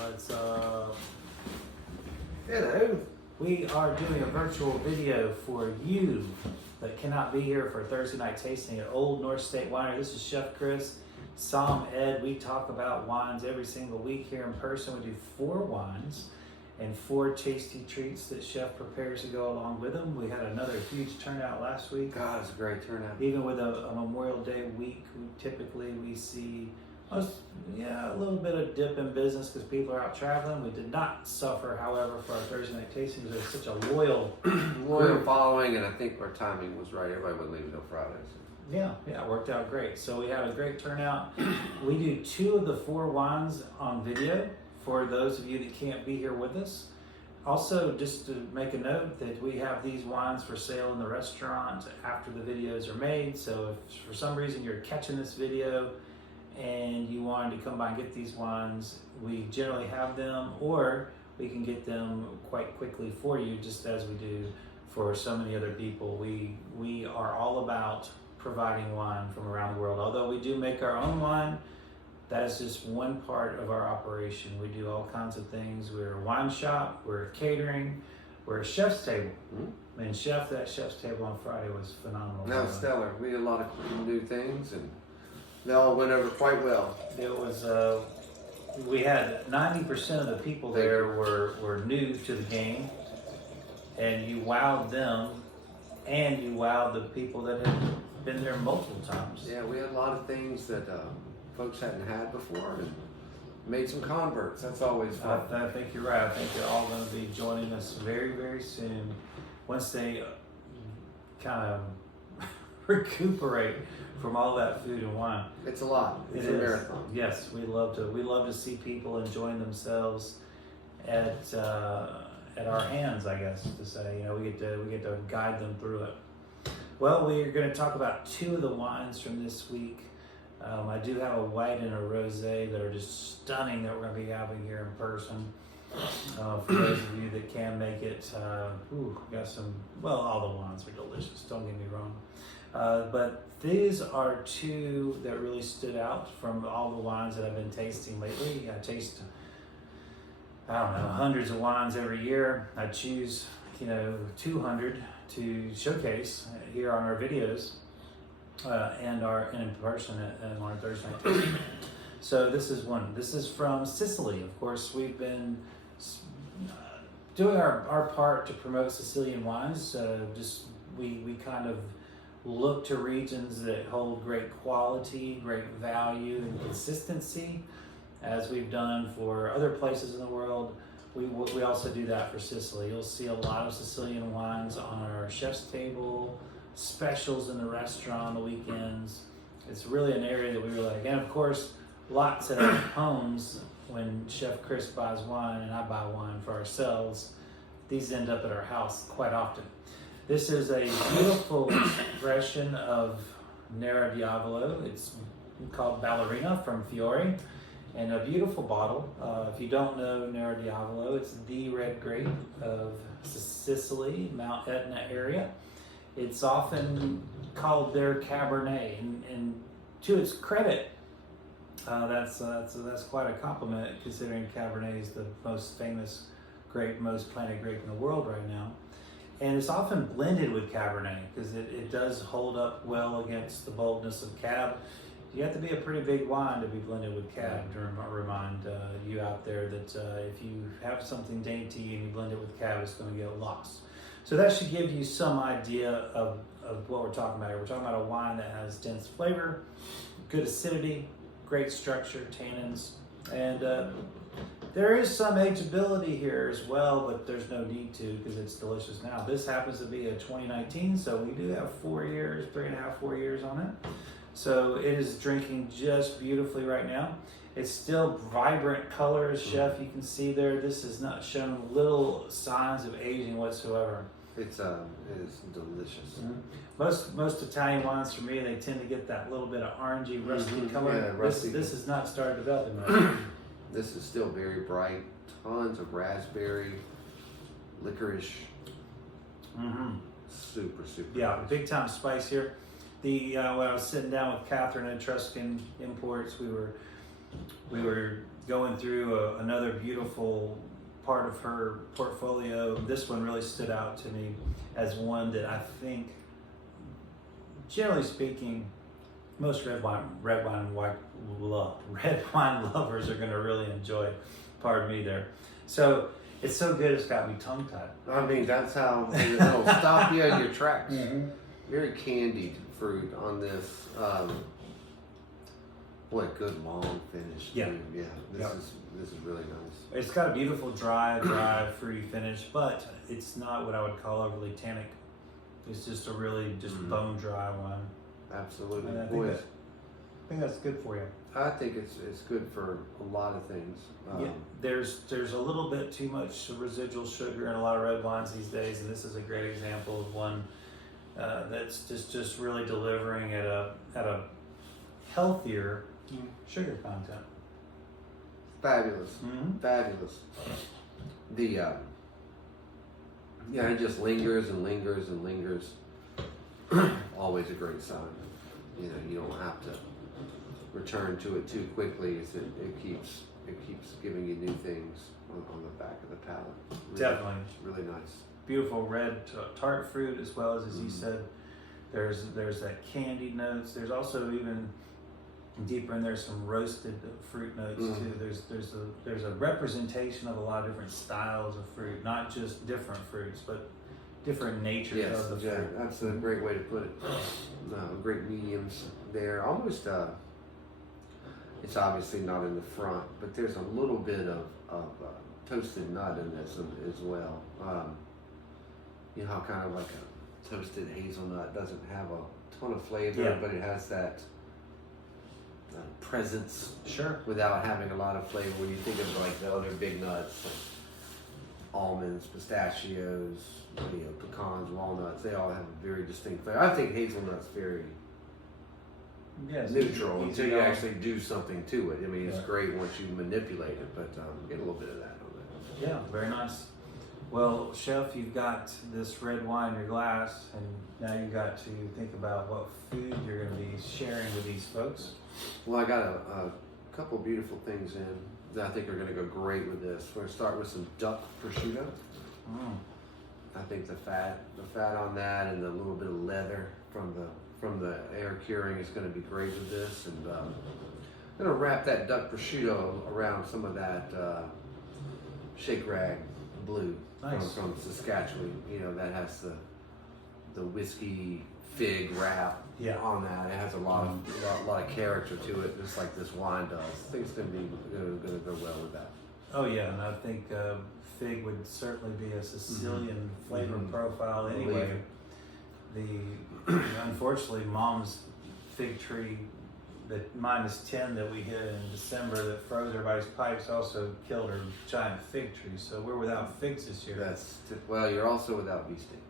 What's up? Hello. We are doing a virtual video for you that cannot be here for Thursday night tasting at Old North State Winery. This is Chef Chris, Sam Ed. We talk about wines every single week here in person. We do 4 wines and 4 tasty treats that Chef prepares to go along with them. We had another huge turnout last week. God, it was a great turnout. Even with a Memorial Day week, we see a little bit of dip in business because people are out traveling. We did not suffer, however, for our Thursday night tastings. There's such a loyal following, and I think our timing was right. Everybody wouldn't leave until Friday. So. Yeah, it worked out great. So we had a great turnout. We do 2 of the 4 wines on video for those of you that can't be here with us. Also, just to make a note that we have these wines for sale in the restaurant after the videos are made. So if for some reason you're catching this video and you wanted to come by and get these wines, we generally have them, or we can get them quite quickly for you, just as we do for so many other people. We are all about providing wine from around the world. Although we do make our own wine, that is just one part of our operation. We do all kinds of things. We're a wine shop, we're catering, we're a chef's table. Mm-hmm. And that chef's table on Friday was phenomenal. That was stellar. We did a lot of new things, and they all went over quite well. It was, we had 90% of the people there were new to the game, and you wowed them, and you wowed the people that had been there multiple times. Yeah, we had a lot of things that folks hadn't had before, and made some converts. That's always fun. I think you're right. I think they're all going to be joining us very, very soon once they kind of recuperate from all that food and wine. It's a lot. It's a marathon. Yes, we love to see people enjoying themselves at our hands, I guess to say. We get to guide them through it. Well, we're going to talk about 2 of the wines from this week. I do have a white and a rosé that are just stunning that we're going to be having here in person. For those of you that can make it, got some. Well, all the wines are delicious. Don't get me wrong. But these are 2 that really stood out from all the wines that I've been tasting lately. I taste, hundreds of wines every year. I choose, 200 to showcase here on our videos and in person and on Thursday night. So this is one. This is from Sicily. Of course, we've been doing our part to promote Sicilian wines. We kind of look to regions that hold great quality, great value, and consistency, as we've done for other places in the world. We also do that for Sicily. You'll see a lot of Sicilian wines on our chef's table, specials in the restaurant on the weekends. It's really an area that we really like. And of course, lots at our homes when Chef Chris buys wine and I buy wine for ourselves. These end up at our house quite often. This is a beautiful expression of Nero D'avola. It's called Ballerina from Fiore, and a beautiful bottle. If you don't know Nero D'avola, it's the red grape of Sicily, Mount Etna area. It's often called their Cabernet, and to its credit, that's quite a compliment, considering Cabernet is the most famous grape, most planted grape in the world right now. And it's often blended with Cabernet because it does hold up well against the boldness of Cab. You have to be a pretty big wine to be blended with Cab, to remind you out there that if you have something dainty and you blend it with Cab, it's going to get lost. So that should give you some idea of what we're talking about here. We're talking about a wine that has dense flavor, good acidity, great structure, tannins, and there is some ageability here as well, but there's no need to because it's delicious now. This happens to be a 2019, so we do have 4 years, 3.5, 4 years on it. So it is drinking just beautifully right now. It's still vibrant colors, Chef. You can see there, this has not shown little signs of aging whatsoever. It is delicious. Mm-hmm. Most Italian wines, for me, they tend to get that little bit of orangey, rusty color. Yeah, rusty. This has not started developing that. This is still very bright. Tons of raspberry, licorice. Mm-hmm. Super. Yeah, nice. big time spice here. When I was sitting down with Catherine at Etruscan Imports, we were going through another beautiful part of her portfolio, this one really stood out to me as one that I think, generally speaking, most red wine lovers are going to really enjoy. Pardon me there. So it's so good it's got me tongue tied. I mean, that's how it'll stop you in your tracks. Very candied fruit on this. What good long finish. Yeah. Dude. Yeah. This is really nice. It's got a beautiful dry, fruity finish, but it's not what I would call overly tannic. It's just a really bone dry one. Absolutely. And I think that's good for you. I think it's good for a lot of things. There's a little bit too much residual sugar in a lot of red wines these days, and this is a great example of one that's just really delivering at a healthier sugar content. Fabulous. Fabulous. The it just lingers and lingers and lingers. Always a great sign. You don't have to return to it too quickly. It keeps giving you new things on the back of the palate. Really, Definitely. Really nice. Beautiful red tart fruit, as well as you said, there's that candied notes. There's also, even deeper in there, some roasted fruit notes too. There's a representation of a lot of different styles of fruit, not just different fruits, but different natures of the fruit. Yeah, that's a great way to put it. Great mediums there. Almost, it's obviously not in the front, but there's a little bit of toasted nut in this as well. You know how kind of like a toasted hazelnut doesn't have a ton of flavor, but it has that presence. Sure. Without having a lot of flavor. When you think of like the other big nuts, like almonds, pistachios, pecans, walnuts, they all have a very distinct flavor. I think hazelnut's very neutral until you actually do something to it. I mean, it's great once you manipulate it, but get a little bit of that on there. Yeah, very nice. Well, Chef, you've got this red wine in your glass, and now you've got to think about what food you're going to be sharing with these folks. Well, I got a couple beautiful things in that I think are going to go great with this. We're going to start with some duck prosciutto. I think the fat on that and the little bit of leather from the air curing is going to be great with this. And I'm going to wrap that duck prosciutto around some of that shake rag blue from Saskatchewan. That has the whiskey fig wrap on that. It has a lot of character to it, just like this wine does. I think it's going to go well with that. Oh yeah, and I think fig would certainly be a Sicilian flavor profile anyway. Unfortunately, Mom's fig tree, that -10 that we hit in December that froze everybody's pipes, also killed her giant fig tree. So we're without figs this year. You're also without bee stings.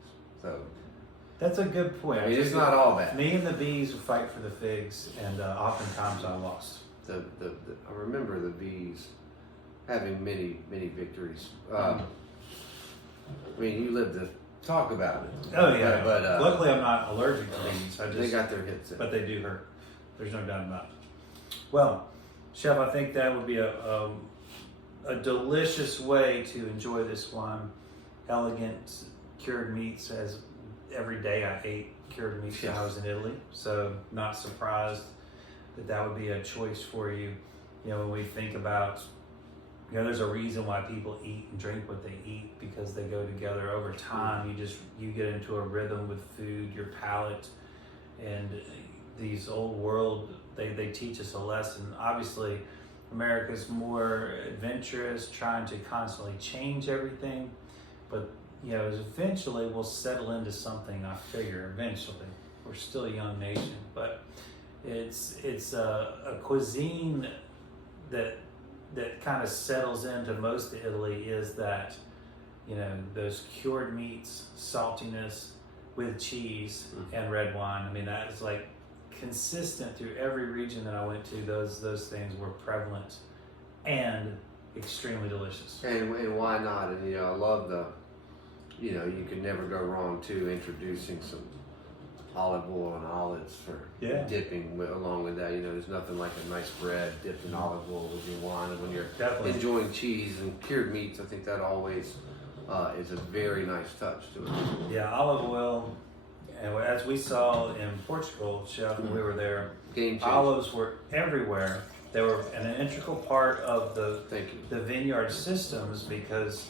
So that's a good point. I mean, it's not all bad. Me and the bees would fight for the figs, and oftentimes I lost. I remember the bees having many victories. I mean, you live to talk about it. Oh yeah, but luckily I'm not allergic to bees. They got their hits in. But they do hurt. There's no doubt about it. Well, Chef, I think that would be a delicious way to enjoy this wine. Elegant cured meats, as every day I ate cured meats when I was in Italy. So not surprised that would be a choice for you. When we think about, there's a reason why people eat and drink what they eat, because they go together over time. You get into a rhythm with food, your palate, and these old world, they teach us a lesson. Obviously, America's more adventurous, trying to constantly change everything, but eventually we'll settle into something. I figure eventually. We're still a young nation, but it's a cuisine that kind of settles into most of Italy, is that those cured meats, saltiness with cheese and red wine. I mean, that is like consistent through every region that I went to. Those things were prevalent and extremely delicious. And why not? And I love you can never go wrong too, introducing some olive oil and olives for dipping along with that. You know, there's nothing like a nice bread dipped in olive oil with your wine. And when you're enjoying cheese and cured meats, I think that always is a very nice touch to it. Yeah, olive oil. And as we saw in Portugal, Chef, when we were there, olives were everywhere. They were an integral part of the vineyard systems because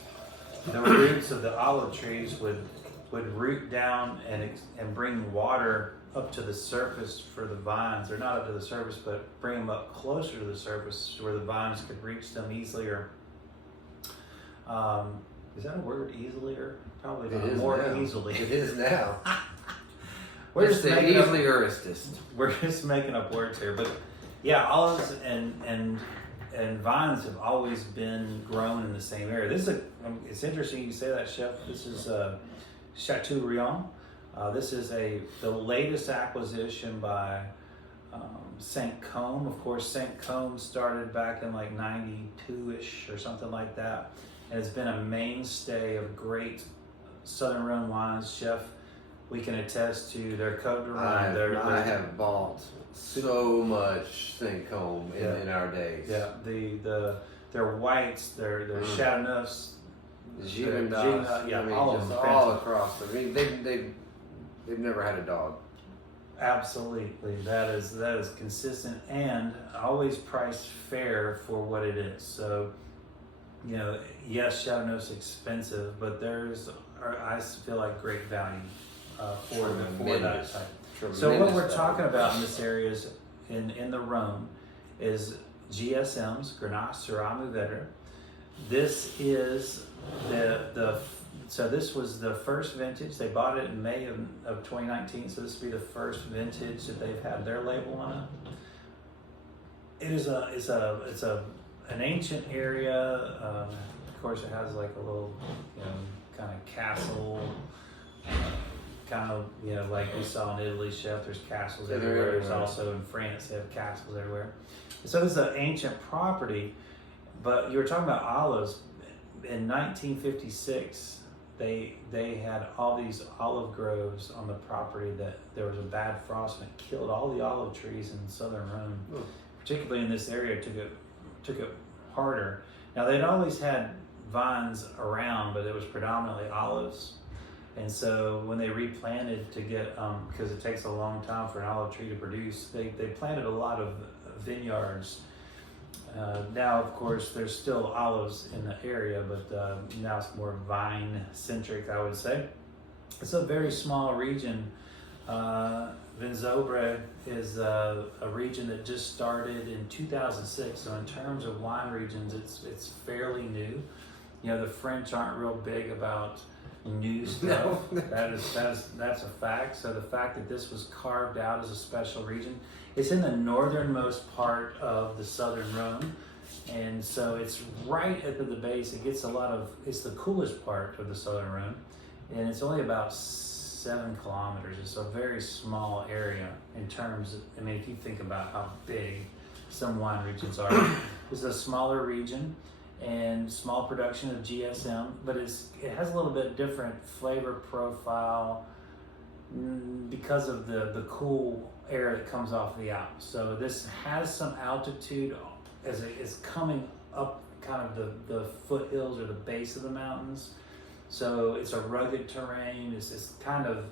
the roots of the olive trees would root down and bring water up to the surface for the vines. Or not up to the surface, but bring them up closer to the surface where the vines could reach them easily. Or is that a word, easily? Or probably not. More easily. It is now. We're just making up words here, but yeah, olives and vines have always been grown in the same area. This is it's interesting you say that, Chef. This is Chateau Rouanne. This is the latest acquisition by St. Cosme. Of course, St. Cosme started back in like 92-ish or something like that, and it's been a mainstay of great Southern Rhone wines, Chef. We can attest to their Côte de Rhone. I have bought so much St. Cosme in our days. Yeah, their whites, their Chateauneufs, all across. I mean, they've never had a dog. Absolutely, that is consistent and always priced fair for what it is. So, you know, yes, Chateauneuf's expensive, but I feel like great value. For that type. So what we're talking about in this area is in the Rhone is GSM's Grenache Syrah Mourvedre. This is so this was the first vintage. They bought it in May of 2019. So this will be the first vintage that they've had their label on it. It's an ancient area. Of course, it has like a little kind of castle. Kind of, like we saw in Italy, Chef, there's castles everywhere. There's also in France, they have castles everywhere. So this is an ancient property, but you were talking about olives. In 1956, they had all these olive groves on the property that there was a bad frost and it killed all the olive trees in Southern Rhone. Particularly in this area, took it harder. Now, they'd always had vines around, but it was predominantly olives. And so when they replanted to get, because it takes a long time for an olive tree to produce, they planted a lot of vineyards. Now, of course, there's still olives in the area, but now it's more vine-centric, I would say. It's a very small region. Vinsobres is a region that just started in 2006. So in terms of wine regions, it's fairly new. The French aren't real big about new stuff. That's a fact. So the fact that this was carved out as a special region, it's in the northernmost part of the Southern Rhone, and so it's right at the base. It's the coolest part of the Southern Rhone, and it's only about 7 kilometers. It's a very small area in terms of, if you think about how big some wine regions are. It's a smaller region and small production of GSM, but it has a little bit different flavor profile because of the cool air that comes off the Alps. So this has some altitude as it's coming up kind of the foothills or the base of the mountains. So it's a rugged terrain. It's kind of,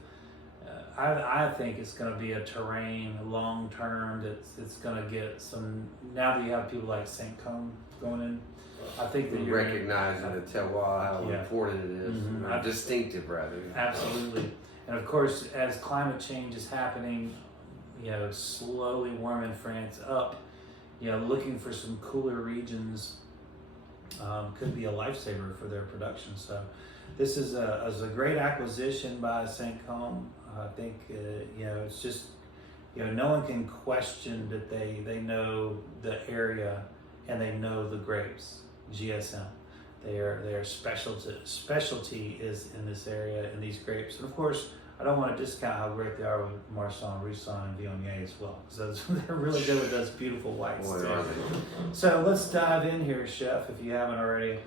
I think it's going to be a terrain long term that's going to get some, now that you have people like St. Cosme going in, I think that you're recognizing the terroir, how important it is, distinctive rather. Absolutely. And of course, as climate change is happening, slowly warming France up, looking for some cooler regions could be a lifesaver for their production. So this is a great acquisition by St. Cosme. I think, it's just, no one can question that they know the area and they know the grapes, GSM. Their specialty is in this area, in these grapes. And of course, I don't want to discount how great they are with Marsanne, Roussanne, and Viognier as well. So they're really good with those beautiful whites. Boy, too. So let's dive in here, Chef, if you haven't already.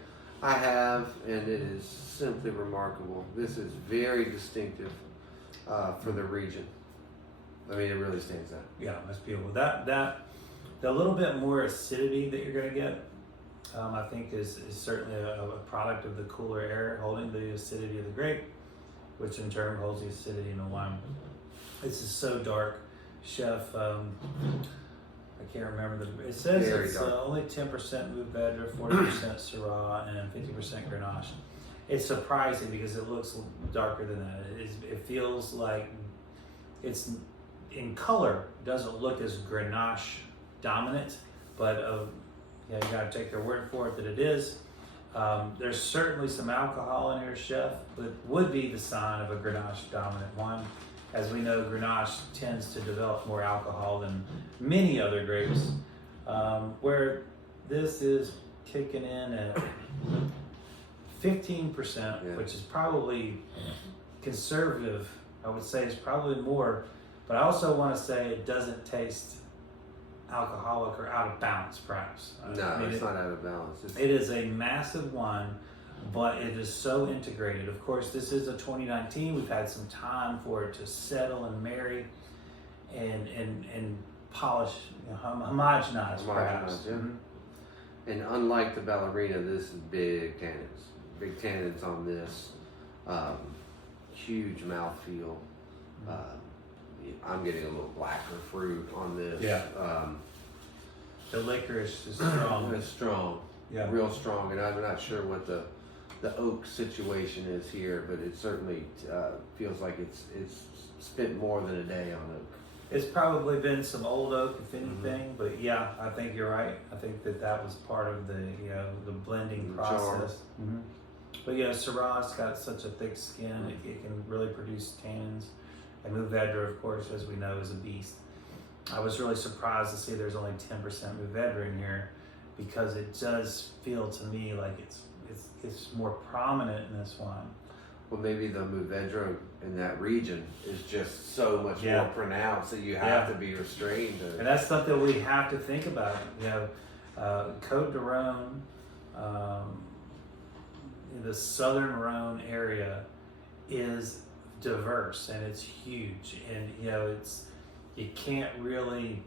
I have, and it is simply remarkable. This is very distinctive for the region. I mean, it really stands out. Yeah, that's beautiful. The little bit more acidity that you're going to get, I think is certainly a product of the cooler air holding the acidity of the grape, which in turn holds the acidity in the wine. This is so dark, Chef. I can't remember it says Very it's dark. only 10% Mourvedre, 40% Syrah, and 50% Grenache. It's surprising because it looks darker than that. It feels like it's in color. It doesn't look as Grenache dominant, but you gotta take their word for it that it is. There's certainly some alcohol in here, Chef, but would be the sign of a Grenache dominant wine. As we know, Grenache tends to develop more alcohol than many other grapes, where this is kicking in at 15%, which is probably conservative. I would say it's probably more, but I also want to say it doesn't taste alcoholic or out of balance, perhaps. No, it's not out of balance. It is a massive wine, but it is so integrated. Of course, this is a 2019. We've had some time for it to settle and marry and polish, homogenize, perhaps. Yeah. And unlike the ballerina, this is big tannins. Big tannins on this. Huge mouthfeel. I'm getting a little blacker fruit on this. Yeah. The licorice is strong. It's strong. Yeah. Real strong. And I'm not sure what the oak situation is here, but it certainly feels like it's spent more than a day on oak. It's probably been some old oak, if anything, but yeah, I think you're right. I think that was part of the the blending process. But Syrah's got such a thick skin; it can really produce tannins. And Mourvedre, of course, as we know, is a beast. I was really surprised to see there's only 10% Mourvedre in here, because it does feel to me like it's more prominent in this wine. Well, maybe the Mourvedre in that region is just so much more pronounced that you have to be restrained. And that's something we have to think about. Côte de Rhône, the southern Rhône area is diverse and it's huge, and you can't really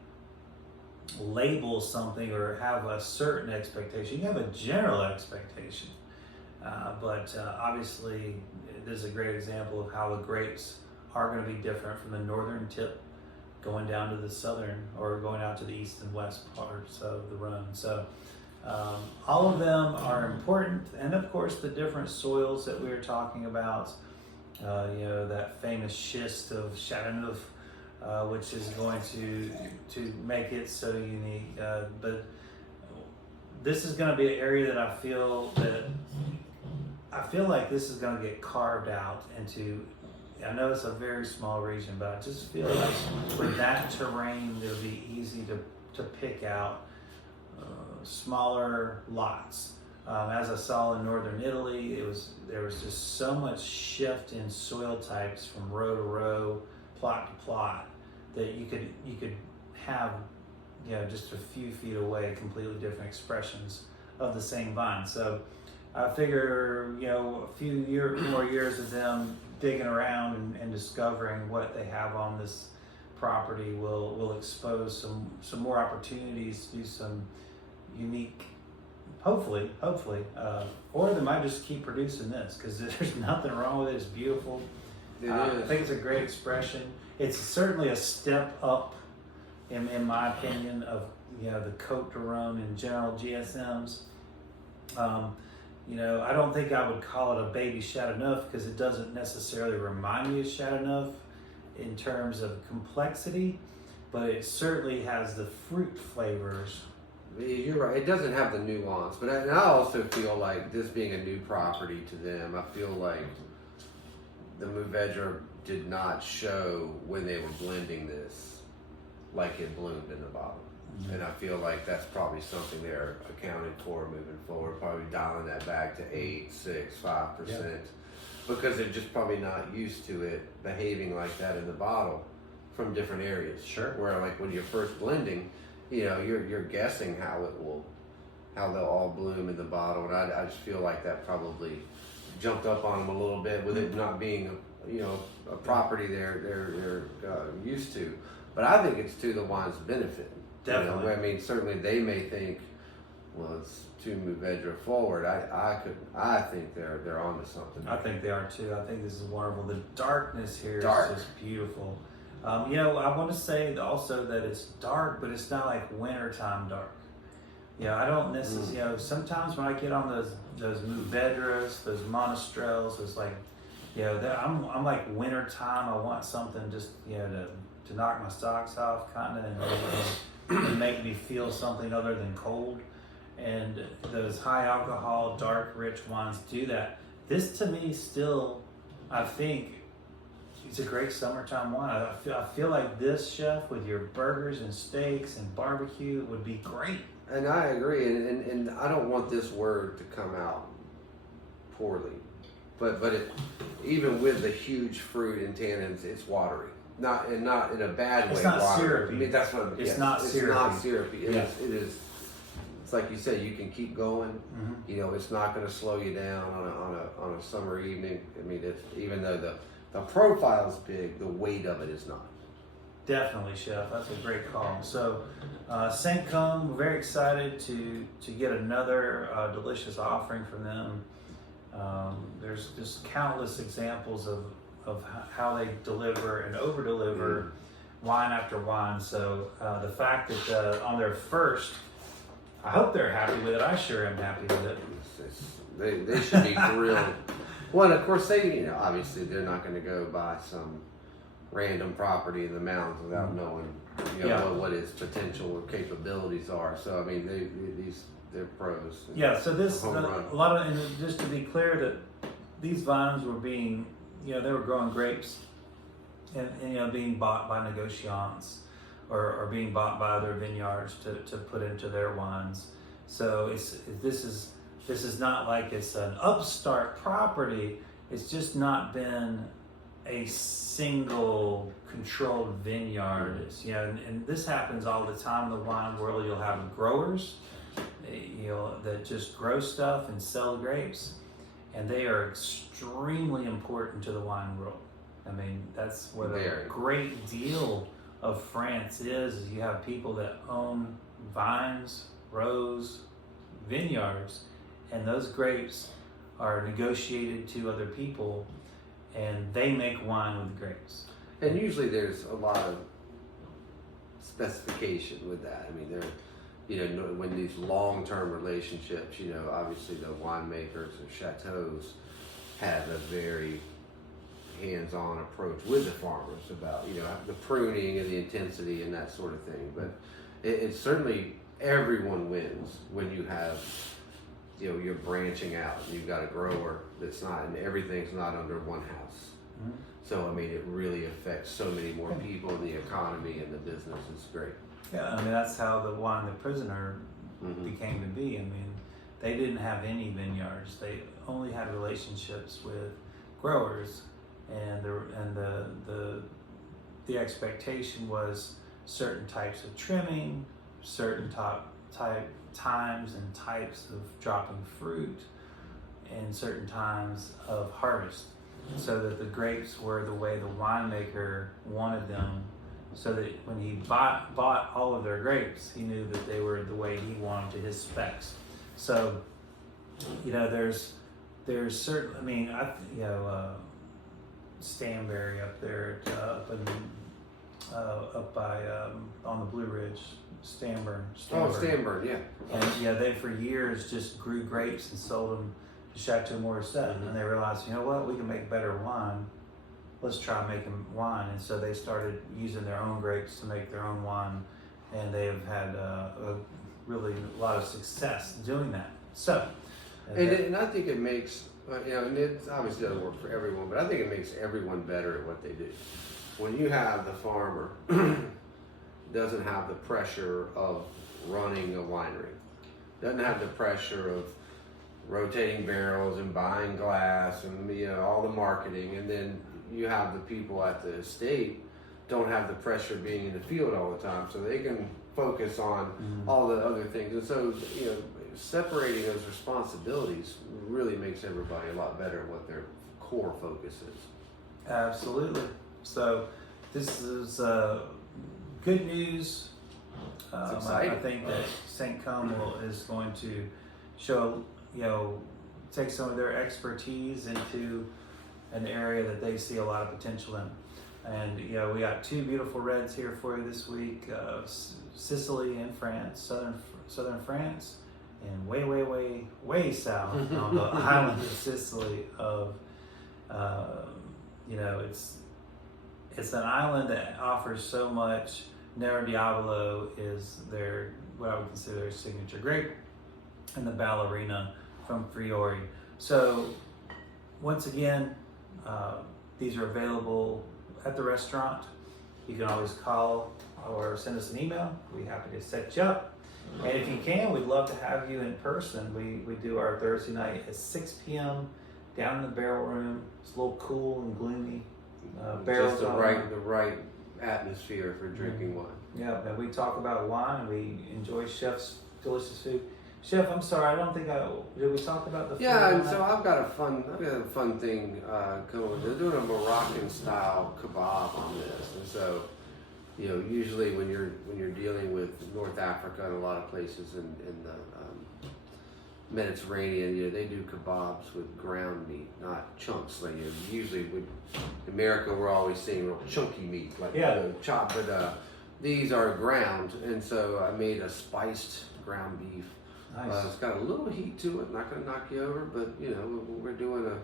label something or have a certain expectation. You have a general expectation, but obviously this is a great example of how the grapes are going to be different from the northern tip going down to the southern, or going out to the east and west parts of the Rhone. So all of them are important, and of course the different soils that we were talking about. That famous schist of Chateauneuf, which is going to make it so unique. But this is going to be an area that I feel like this is going to get carved out into. I know it's a very small region, but I just feel like with that terrain, it'll be easy to pick out smaller lots. As I saw in northern Italy, there was just so much shift in soil types from row to row, plot to plot, that you could have just a few feet away completely different expressions of the same vine. So I figure a few more years of them digging around and discovering what they have on this property will expose some more opportunities to do some unique. Hopefully, or they might just keep producing this, because there's nothing wrong with it. It's beautiful. I think it's a great expression. It's certainly a step up, in my opinion, of the Côte de Rhône and general GSMs. I don't think I would call it a baby Chateauneuf, because it doesn't necessarily remind me of Chateauneuf in terms of complexity, but it certainly has the fruit flavors. You're right. It doesn't have the nuance, but I also feel like this being a new property to them, I feel like the Mourvedre did not show when they were blending this like it bloomed in the bottom. And I feel like that's probably something they're accounting for moving forward, probably dialing that back to 8, 6, 5%, because they're just probably not used to it behaving like that in the bottle from different areas. Sure. Where like when you're first blending, you're guessing how they'll all bloom in the bottle, and I just feel like that probably jumped up on them a little bit with it not being a property they're used to. but I think it's to the wine's benefit. Definitely. I mean, certainly they may think, well, it's too Mourvedre forward. I think they're onto something. I think they are too. I think this is wonderful. The darkness here is just beautiful. I want to say also that it's dark, but it's not like wintertime dark. I don't necessarily, sometimes when I get on those Mourvedres, those Monastrels, it's like, I'm like wintertime. I want something just, to knock my socks off kind of and make me feel something other than cold. And those high alcohol, dark, rich wines do that. This to me still, I think, it's a great summertime wine. I feel like this, chef, with your burgers and steaks and barbecue would be great. And I agree, and I don't want this word to come out poorly, but it, even with the huge fruit and tannins, it's watery. Not in a bad way. It's not watery. syrupy. I mean, that's what it's not syrupy. It's not syrupy. It Yeah. is. It's like you said, you can keep going. Mm-hmm. It's not going to slow you down on a summer evening. I mean, even though the profile is big, the weight of it is not. Definitely, chef. That's a great call. So, St. Come, we're very excited to get another delicious offering from them. There's just countless examples of how they deliver and over-deliver wine after wine. So the fact that on their first, I hope they're happy with it. I sure am happy with it. They should be thrilled. Well, and of course, obviously they're not going to go buy some random property in the mountains without knowing what its potential or capabilities are. So I mean, they're pros. Yeah. So this a lot of, and just to be clear, that these vines were being, they were growing grapes, and being bought by negociants or being bought by other vineyards to put into their wines. So this is not like it's an upstart property. It's just not been a single controlled vineyard. And this happens all the time in the wine world. You'll have growers, that just grow stuff and sell grapes, and they are extremely important to the wine world. I mean, that's where the great deal of France is you have people that own vines, rows, vineyards, and those grapes are negotiated to other people, and they make wine with grapes. And usually there's a lot of specification with that. I mean, when these long-term relationships, obviously the winemakers or chateaus have a very hands-on approach with the farmers about, the pruning and the intensity and that sort of thing. But it's certainly, everyone wins when you have, you're branching out. You've got a grower that's not, and everything's not under one house. Mm-hmm. So, I mean, it really affects so many more people in the economy and the business. It's great. Yeah, I mean, that's how the Wine the Prisoner became to be. I mean, they didn't have any vineyards. They only had relationships with growers, and the expectation was certain types of trimming, certain times and types of dropping fruit, and certain times of harvest, so that the grapes were the way the winemaker wanted them, so that when he bought all of their grapes, he knew that they were the way he wanted to his specs. So, there's certain, I mean, Stanberry up there, up by on the Blue Ridge, Stanburn. Stanburn, yeah. And they for years just grew grapes and sold them to Chateau Morissette, and they realized, we can make better wine. Let's try making wine. And so they started using their own grapes to make their own wine, and they have had really a lot of success doing that. So, and I think it makes, and it obviously doesn't work for everyone, but I think it makes everyone better at what they do. When you have the farmer doesn't have the pressure of running a winery, doesn't have the pressure of rotating barrels and buying glass and all the marketing, and then you have the people at the estate don't have the pressure of being in the field all the time, so they can focus on all the other things. And so separating those responsibilities really makes everybody a lot better at what their core focus is. Absolutely. So this is good news. It's I exciting. think that St. Come is going to show, take some of their expertise into an area that they see a lot of potential in. And we got 2 beautiful reds here for you this week: Sicily and France, southern France, and way south on the island of Sicily. It's an island that offers so much. Nero D'avola is what I would consider their signature grape, and the ballerina from Fiore. So once again, these are available at the restaurant. You can always call or send us an email. We're happy to set you up. And if you can, we'd love to have you in person. We do our Thursday night at 6 p.m. down in the barrel room. It's a little cool and gloomy. Just the right atmosphere for drinking wine. Yeah, and we talk about wine, and we enjoy Chef's delicious food. Chef, I'm sorry, I don't think did we talk about the food? Yeah, and so I've got a fun thing going. They're doing a Moroccan style kebab on this, and so usually when you're dealing with North Africa and a lot of places in the Mediterranean, they do kebabs with ground meat, not chunks. Like usually in America, we're always seeing real chunky meat, like chopped. But these are ground, and so I made a spiced ground beef. Nice. It's got a little heat to it, not going to knock you over, but we're doing a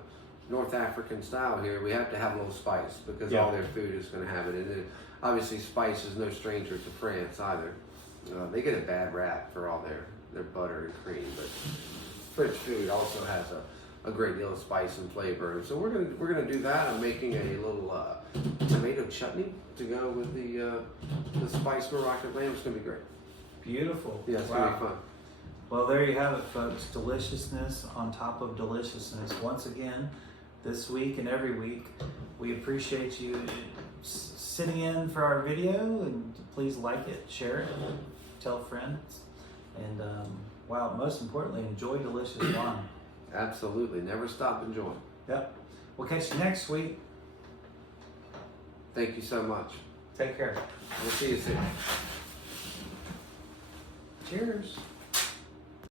North African style here. We have to have a little spice because all their food is going to have it. And obviously, spice is no stranger to France either. They get a bad rap for all their butter and cream, but French food also has a great deal of spice and flavor. And so we're gonna do that. I'm making a little tomato chutney to go with the spiced Moroccan lamb. It's gonna be great. Beautiful. Yeah, it's gonna be fun. Well, there you have it, folks. Deliciousness on top of deliciousness. Once again, this week and every week, we appreciate you sitting in for our video, and please like it, share it, tell friends, and most importantly, enjoy delicious wine. Absolutely. Never stop enjoying. Yep. We'll catch you next week. Thank you so much. Take care. We'll see you soon. Cheers.